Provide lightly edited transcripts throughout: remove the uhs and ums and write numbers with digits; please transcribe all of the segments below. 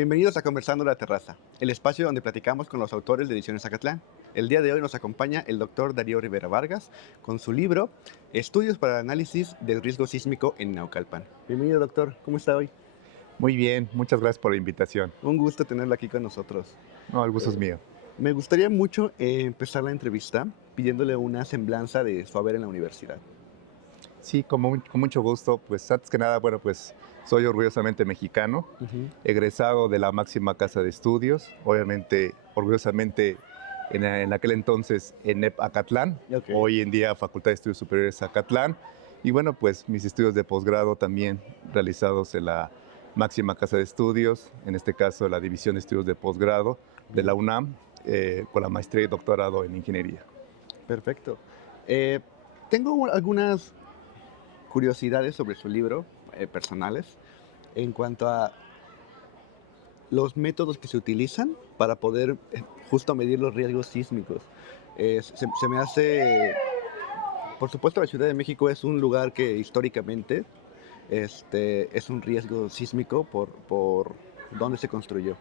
Bienvenidos a Conversando en la Terraza, el espacio donde platicamos con los autores de Ediciones Zacatlán. El día de hoy nos acompaña el doctor Darío Rivera Vargas con su libro Estudios para el análisis del riesgo sísmico en Naucalpan. Bienvenido, doctor. ¿Cómo está hoy? Muy bien, muchas gracias por la invitación. Un gusto tenerlo aquí con nosotros. No, el gusto es mío. Me gustaría mucho empezar la entrevista pidiéndole una semblanza de su haber en la universidad. Sí, con mucho gusto. Pues antes que nada, bueno, pues soy orgullosamente mexicano, egresado de la máxima casa de estudios, obviamente, orgullosamente en aquel entonces ENEP Acatlán, Ok. hoy en día Facultad de Estudios Superiores Acatlán, y bueno, pues mis estudios de posgrado también realizados en la máxima casa de estudios, en este caso la División de Estudios de Posgrado de la UNAM, con la maestría y doctorado en ingeniería. Perfecto. Eh, Tengo algunas curiosidades sobre su libro, personales, en cuanto a los métodos que se utilizan para poder justo medir los riesgos sísmicos. Se me hace, por supuesto, la Ciudad de México es un lugar que históricamente es un riesgo sísmico por dónde se construyó.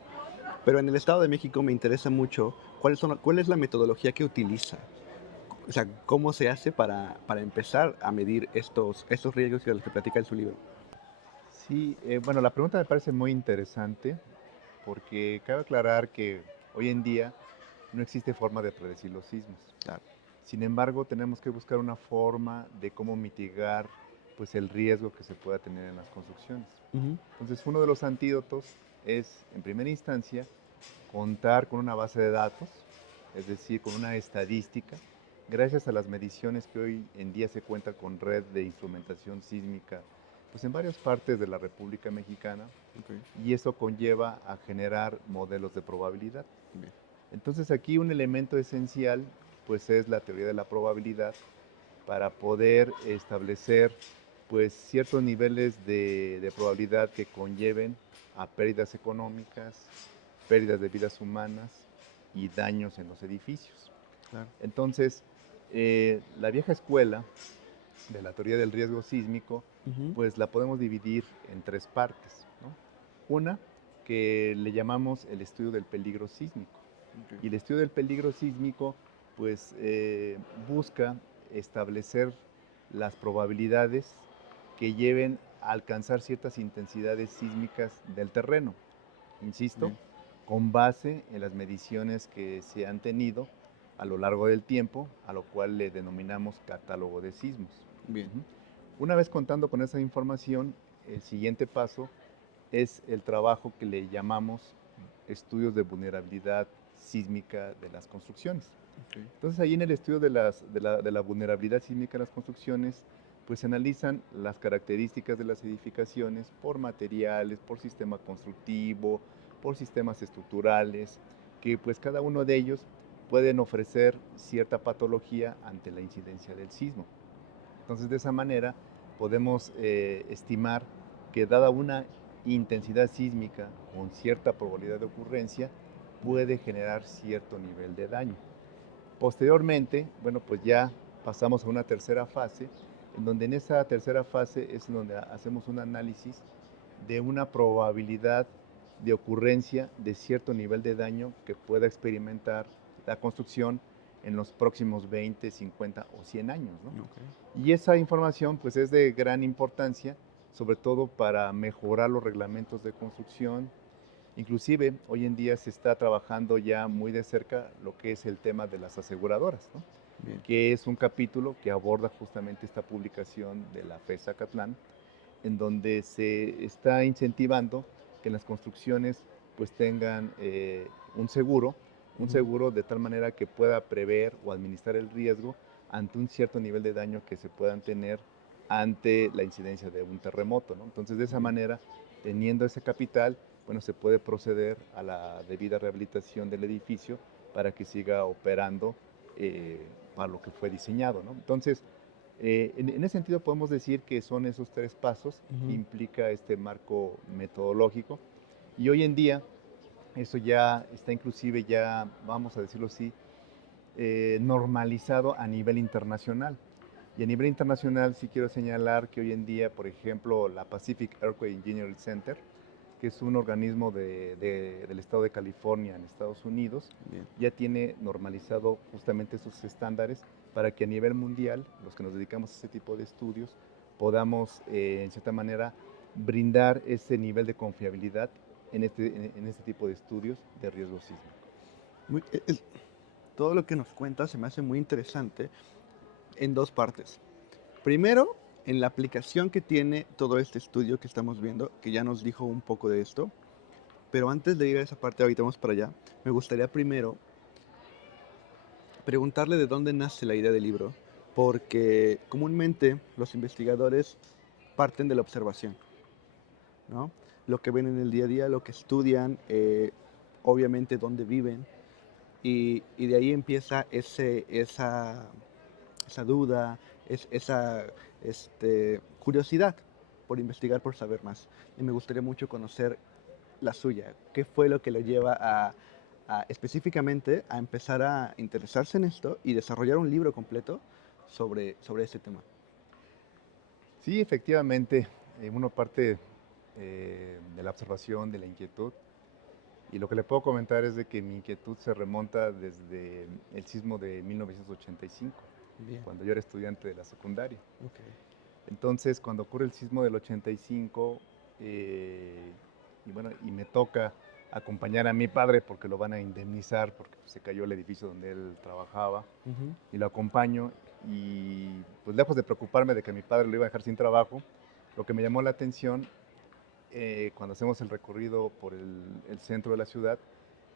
Pero en el Estado de México me interesa mucho cuál es la metodología que utiliza. O sea, cómo se hace para empezar a medir estos riesgos de los que platica en su libro. Sí, bueno, la pregunta me parece muy interesante porque cabe aclarar que hoy en día no existe forma de predecir los sismos. Claro. Sin embargo, tenemos que buscar una forma de cómo mitigar pues, el riesgo que se pueda tener en las construcciones. Ujú. Entonces, uno de los antídotos es, en primera instancia, contar con una base de datos, es decir, con una estadística, gracias a las mediciones que hoy en día se cuenta con red de instrumentación sísmica pues en varias partes de la República Mexicana, Okay. y eso conlleva a generar modelos de probabilidad. Bien. Entonces aquí un elemento esencial pues es la teoría de la probabilidad para poder establecer pues ciertos niveles de probabilidad que conlleven a pérdidas económicas, pérdidas de vidas humanas y daños en los edificios. Claro. Entonces, la vieja escuela de la teoría del riesgo sísmico, Ujú. pues la podemos dividir en tres partes, ¿no? Una, que le llamamos el estudio del peligro sísmico. Okay. Y el estudio del peligro sísmico, pues busca establecer las probabilidades que lleven a alcanzar ciertas intensidades sísmicas del terreno. Insisto, Bien. con base en las mediciones que se han tenido a lo largo del tiempo, a lo cual le denominamos catálogo de sismos. Bien. Ujú. Una vez contando con esa información, el siguiente paso es el trabajo que le llamamos estudios de vulnerabilidad sísmica de las construcciones. Okay. Entonces ahí en el estudio de la vulnerabilidad sísmica de las construcciones, pues se analizan las características de las edificaciones por materiales, por sistema constructivo, por sistemas estructurales, que pues cada uno de ellos pueden ofrecer cierta patología ante la incidencia del sismo. Entonces de esa manera podemos estimar que dada una intensidad sísmica con cierta probabilidad de ocurrencia, Bien. puede generar cierto nivel de daño. Posteriormente, bueno, pues ya pasamos a una tercera fase, en donde en esa tercera fase es en donde hacemos un análisis de una probabilidad de ocurrencia de cierto nivel de daño que pueda experimentar la construcción en los próximos 20, 50 o 100 años, ¿no? Okay. Y esa información pues es de gran importancia, sobre todo para mejorar los reglamentos de construcción. Inclusive hoy en día se está trabajando ya muy de cerca lo que es el tema de las aseguradoras, ¿no? Bien. Que es un capítulo que aborda justamente esta publicación de la FES Zacatlán, en donde se está incentivando que las construcciones pues tengan un Ujú. seguro de tal manera que pueda prever o administrar el riesgo ante un cierto nivel de daño que se puedan tener ante la incidencia de un terremoto, ¿no? Entonces de esa Bien. manera, teniendo ese capital, bueno, se puede proceder a la debida rehabilitación del edificio para que siga operando para lo que fue diseñado, ¿no? Entonces, en ese sentido podemos decir que son esos tres pasos que Ujú. implica este marco metodológico, y hoy en día eso ya está inclusive ya, vamos a decirlo así, normalizado a nivel internacional. Y a nivel internacional sí quiero señalar que hoy en día, por ejemplo, la Pacific Earthquake Engineering Center que es un organismo del estado de California en Estados Unidos, Bien. ya tiene normalizado justamente esos estándares para que a nivel mundial, los que nos dedicamos a este tipo de estudios, podamos, en cierta manera, brindar ese nivel de confiabilidad en este tipo de estudios de riesgo sísmico. Muy- e- es- Todo lo que nos cuentas se me hace muy interesante en dos partes. Primero, en la aplicación que tiene todo este estudio que estamos viendo, que ya nos dijo un poco de esto, pero antes de ir a esa parte, ahorita vamos para allá, me gustaría primero preguntarle de dónde nace la idea del libro, porque comúnmente los investigadores parten de la observación, ¿no? Lo que ven en el día a día, lo que estudian, obviamente dónde viven, y de ahí empieza esa duda, esa curiosidad por investigar, por saber más. Y me gustaría mucho conocer la suya. ¿Qué fue lo que lo lleva específicamente a empezar a interesarse en esto y desarrollar un libro completo sobre este tema? Sí, efectivamente, uno parte de la observación, de la inquietud, y lo que le puedo comentar es de que mi inquietud se remonta desde el sismo de 1985, Bien, cuando yo era estudiante de la secundaria. ok. Entonces, cuando ocurre el sismo del 85, y bueno, y me toca acompañar a mi padre porque lo van a indemnizar porque pues, se cayó el edificio donde él trabajaba, Ujú. y lo acompaño, y pues lejos de preocuparme de que mi padre lo iba a dejar sin trabajo, lo que me llamó la atención cuando hacemos el recorrido por el centro de la ciudad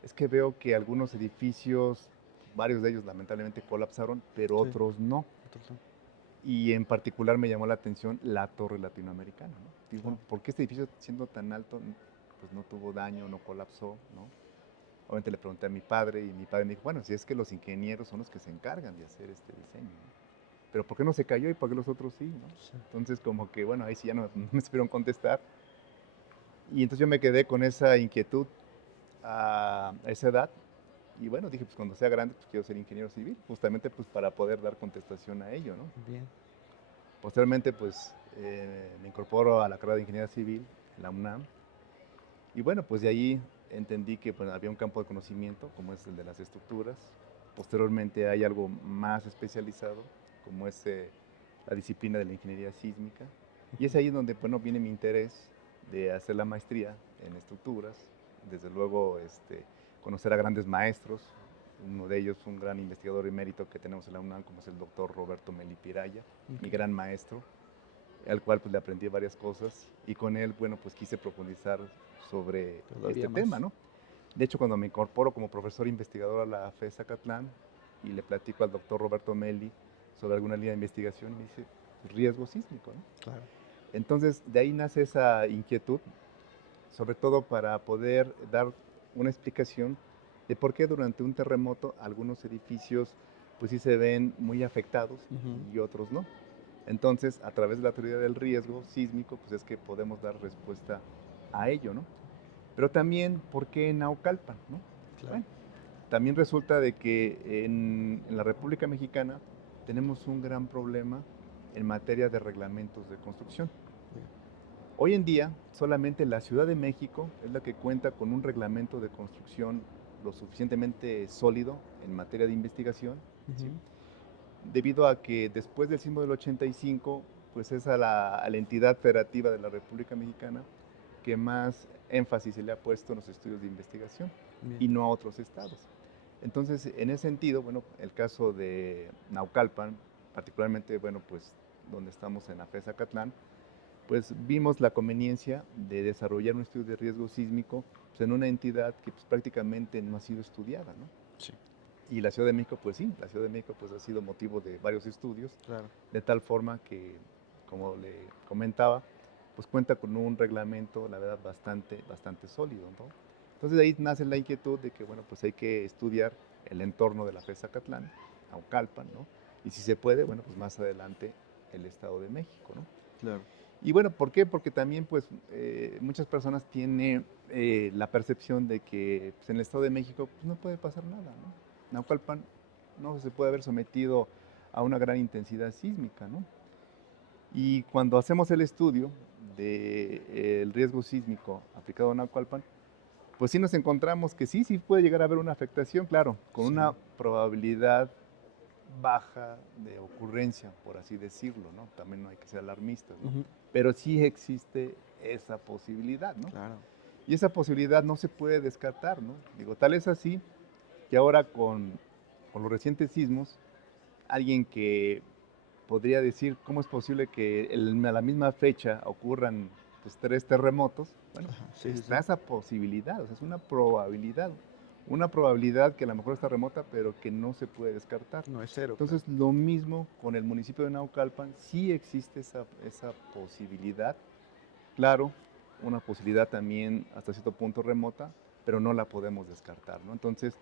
es que veo que algunos edificios, varios de ellos lamentablemente colapsaron, pero Sí, otros no. entonces, Y en particular me llamó la atención la Torre Latinoamericana, ¿no? Digo, claro. bueno, ¿por qué este edificio siendo tan alto pues no tuvo daño, no colapsó, ¿no? Obviamente le pregunté a mi padre y mi padre me dijo, bueno, si es que los ingenieros son los que se encargan de hacer este diseño, ¿no? Pero ¿por qué no se cayó y por qué los otros sí, ¿no? Sí. Entonces como que, bueno, ahí sí ya no, no me supieron contestar. Y entonces yo me quedé con esa inquietud a esa edad. Y bueno, dije, pues cuando sea grande, pues quiero ser ingeniero civil, justamente pues para poder dar contestación a ello, ¿no? Bien. Posteriormente, pues me incorporo a la carrera de ingeniería civil en la UNAM. Y bueno, pues de ahí entendí que pues, había un campo de conocimiento, como es el de las estructuras. Posteriormente hay algo más especializado, como es la disciplina de la ingeniería sísmica. Y es ahí donde bueno, viene mi interés de hacer la maestría en estructuras. Desde luego, conocer a grandes maestros. Uno de ellos, un gran investigador emérito que tenemos en la UNAM, como es el doctor Roberto Melipiraya, mi Ok. gran maestro, al cual pues le aprendí varias cosas y con él, bueno, pues quise profundizar sobre este Todavía tema, más. ¿no? De hecho, cuando me incorporo como profesor investigador a la FES Zacatlán y le platico al doctor Roberto Meli sobre alguna línea de investigación, me dice, riesgo sísmico, ¿no? Claro. Entonces, de ahí nace esa inquietud, sobre todo para poder dar una explicación de por qué durante un terremoto algunos edificios pues sí se ven muy afectados Ujú. y otros no. Entonces, a través de la teoría del riesgo sísmico, pues es que podemos dar respuesta a ello, ¿no? Pero también, ¿por qué en Naucalpan, no? Claro. Bueno, también resulta de que en la República Mexicana tenemos un gran problema en materia de reglamentos de construcción. Bien. Hoy en día, solamente la Ciudad de México es la que cuenta con un reglamento de construcción lo suficientemente sólido en materia de investigación, ¿sí? Ujú. Debido a que después del sismo del 85, pues es a la entidad federativa de la República Mexicana que más énfasis se le ha puesto en los estudios de investigación Bien. y no a otros estados. Entonces, en ese sentido, bueno, el caso de Naucalpan, particularmente, bueno, pues donde estamos en la FES Zacatlán, pues vimos la conveniencia de desarrollar un estudio de riesgo sísmico pues, en una entidad que pues, prácticamente no ha sido estudiada, ¿no? Sí, Y la Ciudad de México, pues sí, la Ciudad de México pues ha sido motivo de varios estudios, claro. de tal forma que, como le comentaba, pues cuenta con un reglamento, la verdad, bastante sólido, ¿no? Entonces de ahí nace la inquietud de que, bueno, pues hay que estudiar el entorno de la FES Zacatlán, Naucalpan, ¿no? Y si se puede, bueno, pues más adelante el Estado de México, ¿no? Claro. Y bueno, ¿por qué? Porque también, pues, muchas personas tienen la percepción de que pues, en el Estado de México pues, no puede pasar nada, ¿no? Naucalpan no se puede haber sometido a una gran intensidad sísmica, ¿no? Y cuando hacemos el estudio del riesgo sísmico aplicado a Naucalpan, pues sí nos encontramos que sí puede llegar a haber una afectación, claro, con Sí. una probabilidad baja de ocurrencia, por así decirlo, ¿no? También no hay que ser alarmistas, ¿no? Ujú. Pero sí existe esa posibilidad, ¿no? Claro. Y esa posibilidad no se puede descartar, ¿no? Digo, tal es así que ahora con los recientes sismos, alguien que podría decir cómo es posible que a la misma fecha ocurran pues, 3 terremotos, bueno, Ajá, sí, sí, está sí. esa posibilidad, o sea, es una probabilidad que a lo mejor está remota, pero que no se puede descartar. No es cero, claro. Entonces, lo mismo con el municipio de Naucalpan, sí existe esa posibilidad, claro, una posibilidad también hasta cierto punto remota, pero no la podemos descartar, ¿no? Entonces,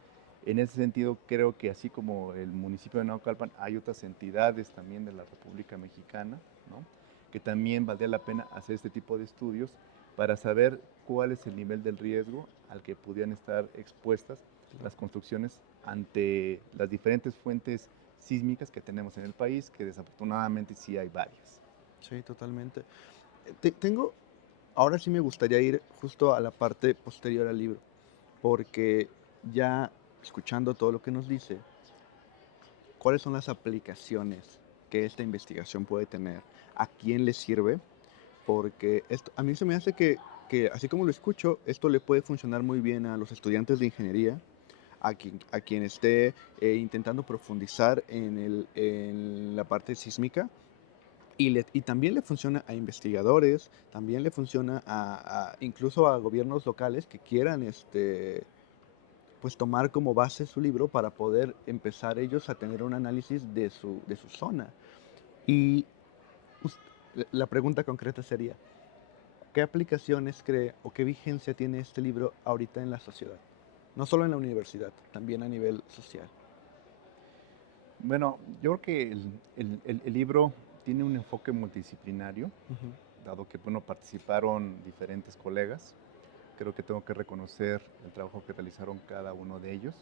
en ese sentido, creo que así como el municipio de Naucalpan, hay otras entidades también de la República Mexicana, ¿no? Que también valdría la pena hacer este tipo de estudios para saber cuál es el nivel del riesgo al que pudieran estar expuestas las construcciones ante las diferentes fuentes sísmicas que tenemos en el país, que desafortunadamente sí hay varias. Sí, totalmente. Tengo, ahora sí me gustaría ir justo a la parte posterior al libro, porque ya escuchando todo lo que nos dice, ¿cuáles son las aplicaciones que esta investigación puede tener? ¿A quién le sirve? Porque esto, a mí se me hace que, así como lo escucho, esto le puede funcionar muy bien a los estudiantes de ingeniería, a quien esté intentando profundizar en la parte sísmica. Y también le funciona a investigadores, también le funciona incluso a gobiernos locales que quieran pues tomar como base su libro para poder empezar ellos a tener un análisis de su zona. Y us- la pregunta concreta sería, ¿qué aplicaciones cree o qué vigencia tiene este libro ahorita en la sociedad? No solo en la universidad, también a nivel social. Bueno, yo creo que el libro tiene un enfoque multidisciplinario, Ujú. dado que bueno, participaron diferentes colegas. Creo que tengo que reconocer el trabajo que realizaron cada uno de ellos.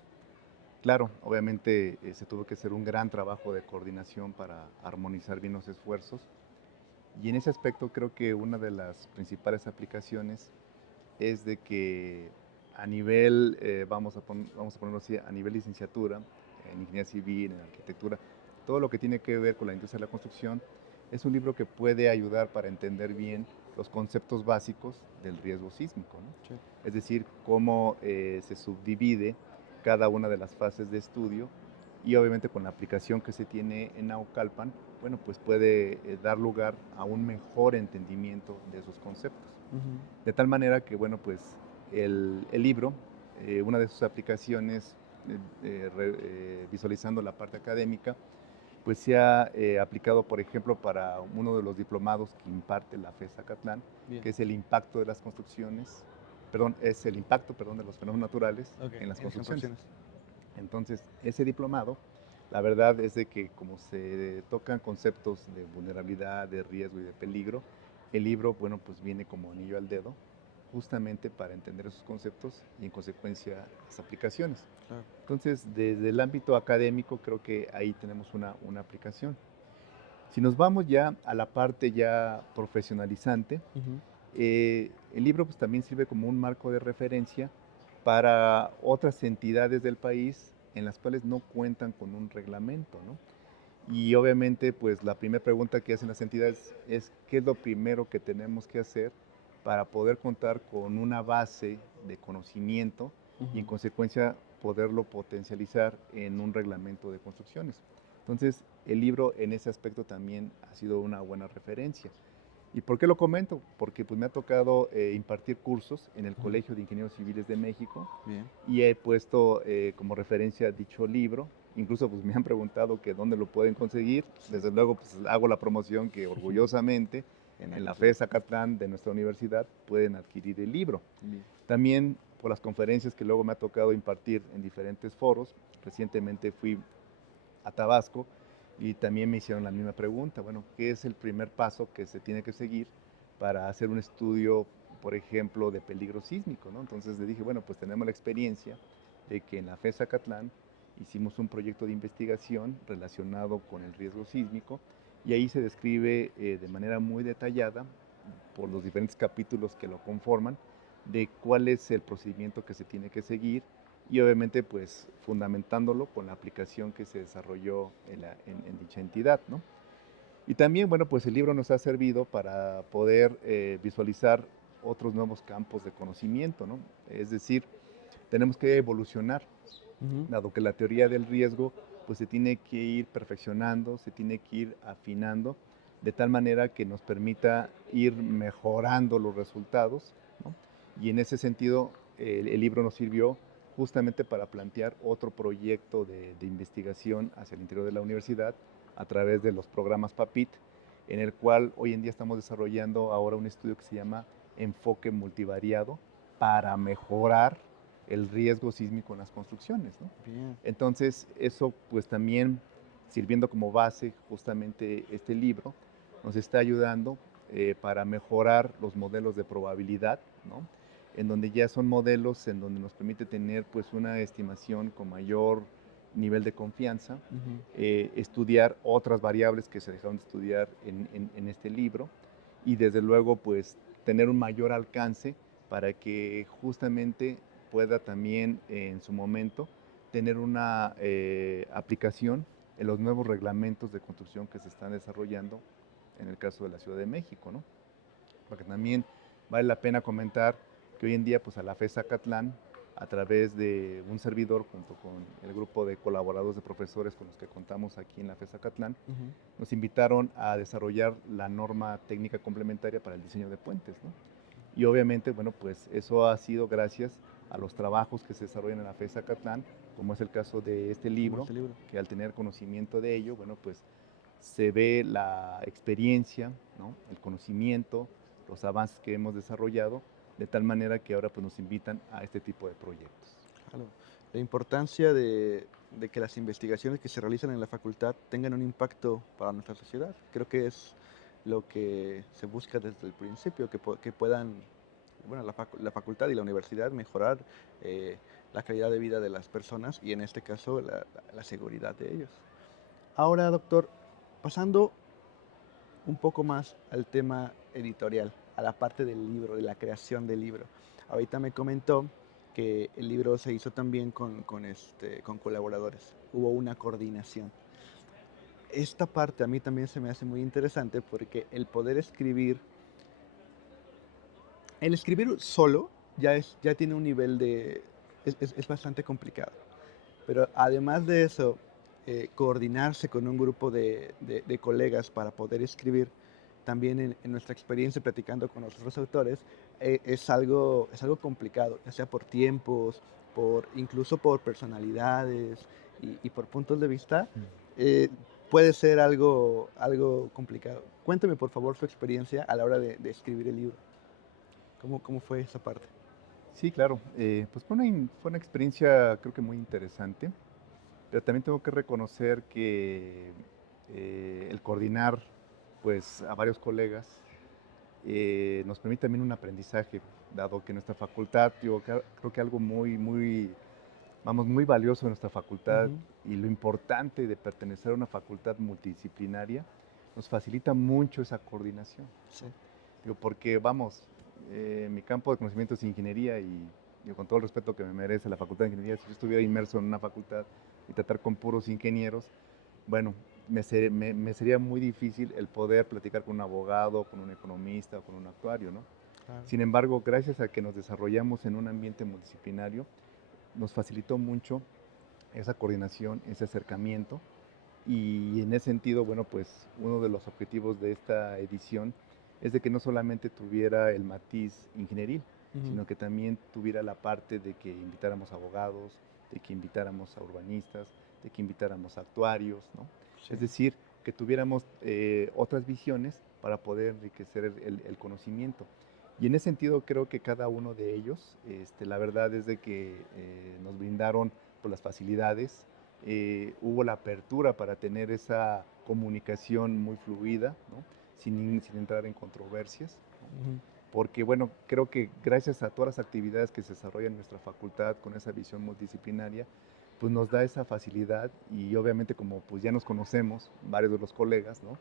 Claro, obviamente se tuvo que hacer un gran trabajo de coordinación para armonizar bien los esfuerzos. Y en ese aspecto creo que una de las principales aplicaciones es de que a nivel, vamos a ponerlo así, a nivel licenciatura, en ingeniería civil, en arquitectura, todo lo que tiene que ver con la industria de la construcción, es un libro que puede ayudar para entender bien los conceptos básicos del riesgo sísmico, ¿no? Sí. Es decir, cómo se subdivide cada una de las fases de estudio y obviamente con la aplicación que se tiene en Naucalpan, bueno, pues puede dar lugar a un mejor entendimiento de esos conceptos. Ujú. De tal manera que, bueno, pues el libro, una de sus aplicaciones, visualizando la parte académica, pues se ha aplicado, por ejemplo, para uno de los diplomados que imparte la FES Zacatlán, Bien. que es el impacto de las construcciones, perdón, es el impacto, perdón, de los fenómenos naturales Ok, en las en las construcciones. construcciones. Entonces, ese diplomado, la verdad es de que como se tocan conceptos de vulnerabilidad, de riesgo y de peligro, el libro, bueno, pues viene como anillo al dedo, justamente para entender esos conceptos y en consecuencia las aplicaciones. Claro. Entonces, desde el ámbito académico, creo que ahí tenemos una aplicación. Si nos vamos ya a la parte ya profesionalizante, Ujú. el libro pues, también sirve como un marco de referencia para otras entidades del país en las cuales no cuentan con un reglamento, ¿no? Y obviamente, pues la primera pregunta que hacen las entidades es qué es lo primero que tenemos que hacer para poder contar con una base de conocimiento y en Ujú. consecuencia poderlo potencializar en un reglamento de construcciones. Entonces, el libro en ese aspecto también ha sido una buena referencia. ¿Y por qué lo comento? Porque pues, me ha tocado impartir cursos en el Ujú. Colegio de Ingenieros Civiles de México Bien. y he puesto como referencia dicho libro. Incluso pues, me han preguntado que dónde lo pueden conseguir. Sí. Desde luego pues, hago la promoción que orgullosamente En en la Acatlán. FES Zacatlán de nuestra universidad pueden adquirir el libro. Bien. También por las conferencias que luego me ha tocado impartir en diferentes foros. Recientemente fui a Tabasco y también me hicieron la misma pregunta. Bueno, ¿qué es el primer paso que se tiene que seguir para hacer un estudio, por ejemplo, de peligro sísmico, ¿no? Entonces le dije, bueno, pues tenemos la experiencia de que en la FES Zacatlán hicimos un proyecto de investigación relacionado con el riesgo sísmico y ahí se describe de manera muy detallada por los diferentes capítulos que lo conforman, de cuál es el procedimiento que se tiene que seguir y obviamente pues fundamentándolo con la aplicación que se desarrolló en dicha entidad, ¿no? Y también, bueno, pues el libro nos ha servido para poder visualizar otros nuevos campos de conocimiento, ¿no? Es decir, tenemos que evolucionar, Ujú. dado que la teoría del riesgo pues se tiene que ir perfeccionando, se tiene que ir afinando, de tal manera que nos permita ir mejorando los resultados, ¿no? Y en ese sentido, el libro nos sirvió justamente para plantear otro proyecto de investigación hacia el interior de la universidad a través de los programas PAPIT, en el cual hoy en día estamos desarrollando ahora un estudio que se llama enfoque multivariado para mejorar el riesgo sísmico en las construcciones, ¿no? Bien. Entonces, eso pues también sirviendo como base justamente este libro, nos está ayudando para mejorar los modelos de probabilidad, ¿no? En donde ya son modelos en donde nos permite tener pues una estimación con mayor nivel de confianza, Ujú. estudiar otras variables que se dejaron de estudiar en este libro y desde luego pues tener un mayor alcance para que justamente pueda también en su momento tener una aplicación en los nuevos reglamentos de construcción que se están desarrollando en el caso de la Ciudad de México, ¿no? Porque también vale la pena comentar que hoy en día pues a la FES Zacatlán, a través de un servidor junto con el grupo de colaboradores de profesores con los que contamos aquí en la FES Zacatlán, Ujú. nos invitaron a desarrollar la norma técnica complementaria para el diseño de puentes, ¿no? Y obviamente, bueno, pues eso ha sido gracias a los trabajos que se desarrollan en la FES Zacatlán, como es el caso de este Como libro, este libro. que al tener conocimiento de ello, bueno, pues se ve la experiencia, ¿no? El conocimiento, los avances que hemos desarrollado, de tal manera que ahora pues nos invitan a este tipo de proyectos. Claro. La importancia de que las investigaciones que se realizan en la facultad tengan un impacto para nuestra sociedad. Creo que es lo que se busca desde el principio, que puedan, bueno, la facultad y la universidad mejorar eh, la calidad de vida de las personas y en este caso la seguridad de ellos. Ahora, doctor, pasando un poco más al tema editorial, a la parte del libro, de la creación del libro. Ahorita me comentó que el libro se hizo también con colaboradores. Hubo una coordinación. Esta parte a mí también se me hace muy interesante porque el escribir solo ya tiene un nivel es bastante complicado. Pero además de eso, coordinarse con un grupo de colegas para poder escribir, también en nuestra experiencia platicando con los otros autores, es algo complicado, ya sea por tiempos, incluso por personalidades y por puntos de vista, eh, puede ser algo complicado. Cuéntame por favor su experiencia a la hora de escribir el libro. ¿Cómo fue esa parte? Sí, claro, pues fue una experiencia creo que muy interesante, pero también tengo que reconocer que el coordinar pues a varios colegas nos permite también un aprendizaje, dado que nuestra facultad, yo creo que algo muy valioso de nuestra facultad Ujú. y lo importante de pertenecer a una facultad multidisciplinaria, nos facilita mucho esa coordinación, Sí, ¿no? Digo, porque vamos, mi campo de conocimiento es ingeniería y digo, con todo el respeto que me merece la facultad de ingeniería, si yo estuviera inmerso en una facultad y tratar con puros ingenieros, bueno, me sería muy difícil el poder platicar con un abogado, con un economista o con un actuario, ¿no? claro. Sin embargo, gracias a que nos desarrollamos en un ambiente multidisciplinario, nos facilitó mucho esa coordinación, ese acercamiento y en ese sentido, bueno, pues uno de los objetivos de esta edición es de que no solamente tuviera el matiz ingenieril, Ujú. sino que también tuviera la parte de que invitáramos abogados, de que invitáramos a urbanistas, de que invitáramos a actuarios, ¿no? Sí. Es decir, que tuviéramos otras visiones para poder enriquecer el conocimiento. Y en ese sentido creo que cada uno de ellos, la verdad es de que nos brindaron pues, las facilidades, hubo la apertura para tener esa comunicación muy fluida, ¿no? Sin entrar en controversias, ¿no? Ujú. Porque bueno, creo que gracias a todas las actividades que se desarrollan en nuestra facultad con esa visión multidisciplinaria, pues nos da esa facilidad y obviamente como pues ya nos conocemos, varios de los colegas, ¿no?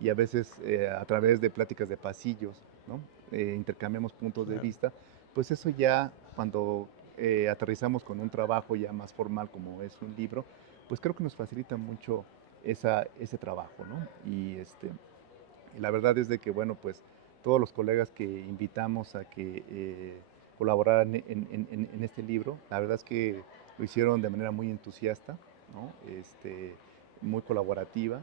y a veces a través de pláticas de pasillos, ¿no? Intercambiamos puntos de Claro. vista, pues eso ya cuando aterrizamos con un trabajo ya más formal como es un libro, pues creo que nos facilita mucho ese trabajo, ¿no? Y la verdad es de que, bueno, pues todos los colegas que invitamos a que colaboraran en este libro, la verdad es que lo hicieron de manera muy entusiasta, ¿no? Muy colaborativa.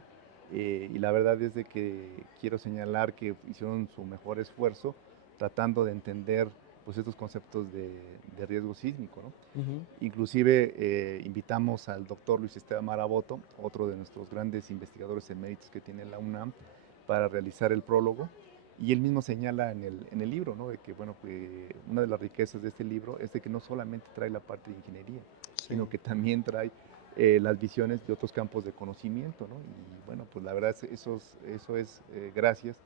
Y la verdad es de que quiero señalar que hicieron su mejor esfuerzo tratando de entender pues estos conceptos de riesgo sísmico, ¿no? Ujú. Inclusive invitamos al doctor Luis Esteban Maraboto, otro de nuestros grandes investigadores eméritos que tiene la UNAM, para realizar el prólogo. Y él mismo señala en el libro, ¿no? De que bueno, pues, una de las riquezas de este libro es de que no solamente trae la parte de ingeniería, Sí, sino que también trae las visiones de otros campos de conocimiento, ¿no? Y bueno, pues la verdad eso es gracias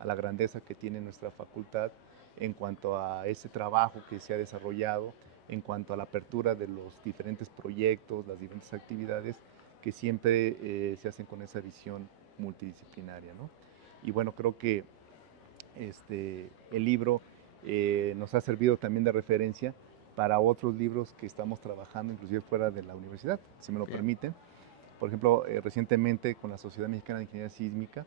a la grandeza que tiene nuestra facultad en cuanto a ese trabajo que se ha desarrollado, en cuanto a la apertura de los diferentes proyectos, las diferentes actividades que siempre se hacen con esa visión multidisciplinaria, ¿no? Y bueno, creo que el libro nos ha servido también de referencia para otros libros que estamos trabajando, inclusive fuera de la universidad, si me lo bien, permiten. Por ejemplo, recientemente con la Sociedad Mexicana de Ingeniería Sísmica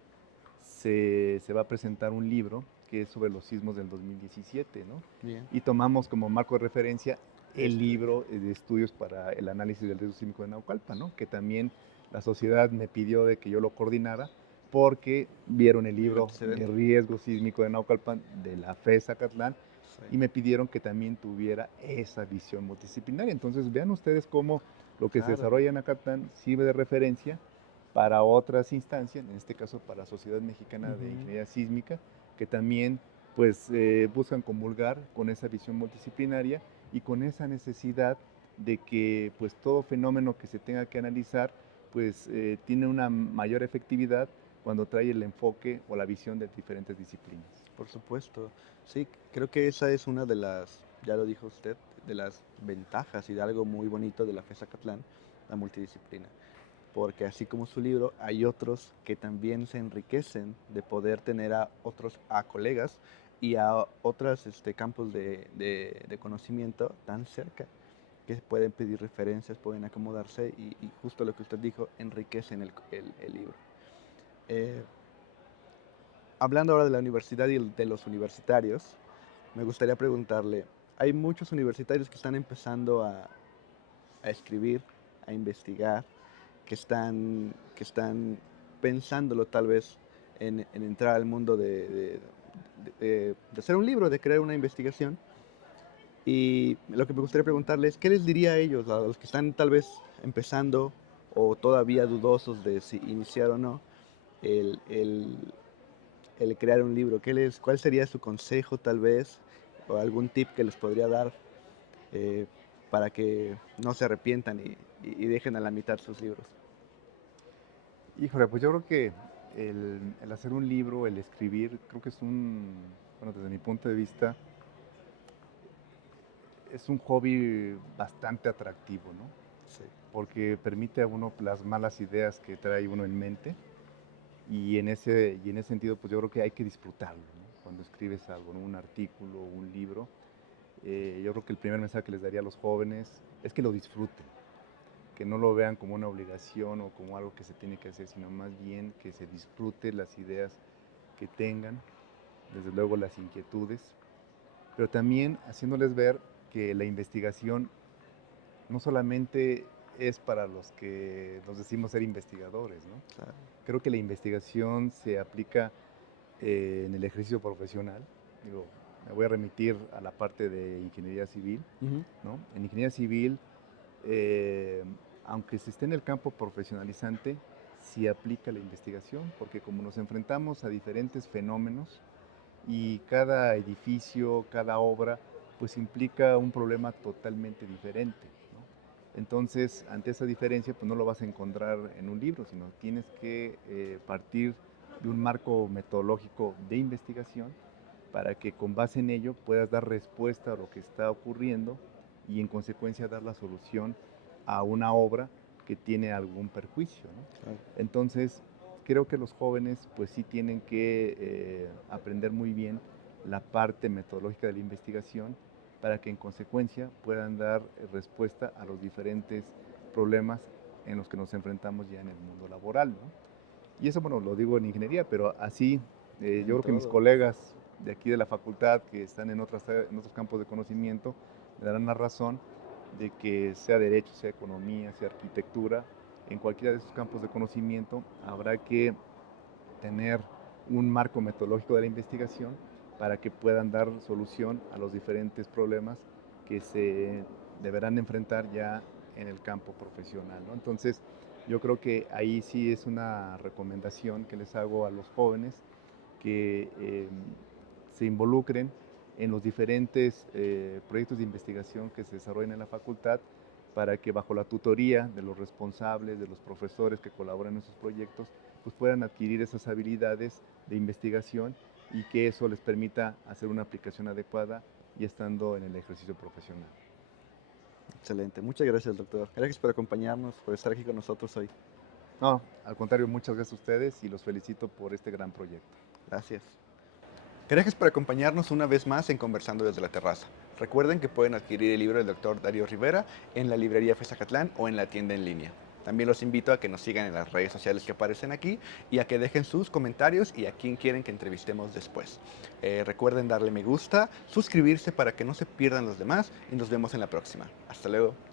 se va a presentar un libro que es sobre los sismos del 2017, ¿no? bien. Y tomamos como marco de referencia el Este, libro de estudios para el análisis del riesgo sísmico de Naucalpan, ¿no? Que también la sociedad me pidió de que yo lo coordinara porque vieron el el libro de antecedente. riesgo sísmico de Naucalpan de la FES Zacatlán Sí. y me pidieron que también tuviera esa visión multidisciplinaria. Entonces vean ustedes cómo lo que se Claro. desarrolla en Acatlán sirve de referencia para otras instancias, en este caso para la Sociedad Mexicana de Ujú. Ingeniería Sísmica, que también pues buscan comulgar con esa visión multidisciplinaria y con esa necesidad de que pues todo fenómeno que se tenga que analizar pues tiene una mayor efectividad cuando trae el enfoque o la visión de diferentes disciplinas. Por supuesto. Sí, creo que esa es una de las, ya lo dijo usted, de las ventajas y de algo muy bonito de la FES Zacatlán, la multidisciplina. Porque así como su libro, hay otros que también se enriquecen de poder tener a otros, a colegas y a otros campos de conocimiento tan cerca que pueden pedir referencias, pueden acomodarse y justo lo que usted dijo, enriquecen el libro. Eh, Hablando ahora de la universidad y de los universitarios, me gustaría preguntarle, hay muchos universitarios que están empezando a escribir, a investigar, que están pensándolo tal vez en entrar al mundo de hacer un libro, de crear una investigación. Y lo que me gustaría preguntarles es, ¿qué les diría a ellos, a los que están tal vez empezando o todavía dudosos de si iniciar o no el, el- el crear un libro? ¿Cuál sería su consejo tal vez o algún tip que les podría dar eh, para que no se arrepientan y dejen a la mitad sus libros? Híjole, pues yo creo que el hacer un libro, el escribir, creo que es bueno, desde mi punto de vista, es un hobby bastante atractivo, ¿no? Sí, Porque permite a uno plasmar las ideas que trae uno en mente y en ese sentido, pues yo creo que hay que disfrutarlo, ¿no? Cuando escribes algo, ¿no? Un artículo, un libro, yo creo que el primer mensaje que les daría a los jóvenes es que lo disfruten, que no lo vean como una obligación o como algo que se tiene que hacer, sino más bien que se disfrute las ideas que tengan, desde luego las inquietudes, pero también haciéndoles ver que la investigación no solamente es para los que nos decimos ser investigadores, ¿no? claro. Creo que la investigación se aplica en el ejercicio profesional. Digo, me voy a remitir a la parte de ingeniería civil, Ujú. ¿no? En ingeniería civil, eh, aunque se esté en el campo profesionalizante, sí aplica la investigación, porque como nos enfrentamos a diferentes fenómenos y cada edificio, cada obra, pues implica un problema totalmente diferente, ¿no? Entonces, ante esa diferencia, pues no lo vas a encontrar en un libro, sino tienes que partir de un marco metodológico de investigación para que con base en ello puedas dar respuesta a lo que está ocurriendo y en consecuencia dar la solución a una obra que tiene algún perjuicio, ¿no? Claro. Entonces, creo que los jóvenes pues sí tienen que aprender muy bien la parte metodológica de la investigación para que en consecuencia puedan dar respuesta a los diferentes problemas en los que nos enfrentamos ya en el mundo laboral, ¿no? Y eso, bueno, lo digo en ingeniería, pero así yo En creo que mis todo. colegas de aquí de la facultad que están en otros campos de conocimiento me darán la razón de que sea derecho, sea economía, sea arquitectura, en cualquiera de esos campos de conocimiento habrá que tener un marco metodológico de la investigación para que puedan dar solución a los diferentes problemas que se deberán enfrentar ya en el campo profesional, ¿no? Entonces, yo creo que ahí sí es una recomendación que les hago a los jóvenes que se involucren en los diferentes proyectos de investigación que se desarrollan en la facultad para que bajo la tutoría de los responsables, de los profesores que colaboran en esos proyectos, pues puedan adquirir esas habilidades de investigación y que eso les permita hacer una aplicación adecuada y estando en el ejercicio profesional. Excelente. Muchas gracias, doctor. Gracias por acompañarnos, por estar aquí con nosotros hoy. No, al contrario, muchas gracias a ustedes y los felicito por este gran proyecto. Gracias. Gracias por acompañarnos una vez más en Conversando desde la Terraza. Recuerden que pueden adquirir el libro del doctor Darío Rivera en la librería Fezacatlán o en la tienda en línea. También los invito a que nos sigan en las redes sociales que aparecen aquí y a que dejen sus comentarios y a quién quieren que entrevistemos después. Recuerden darle me gusta, suscribirse para que no se pierdan los demás y nos vemos en la próxima. Hasta luego.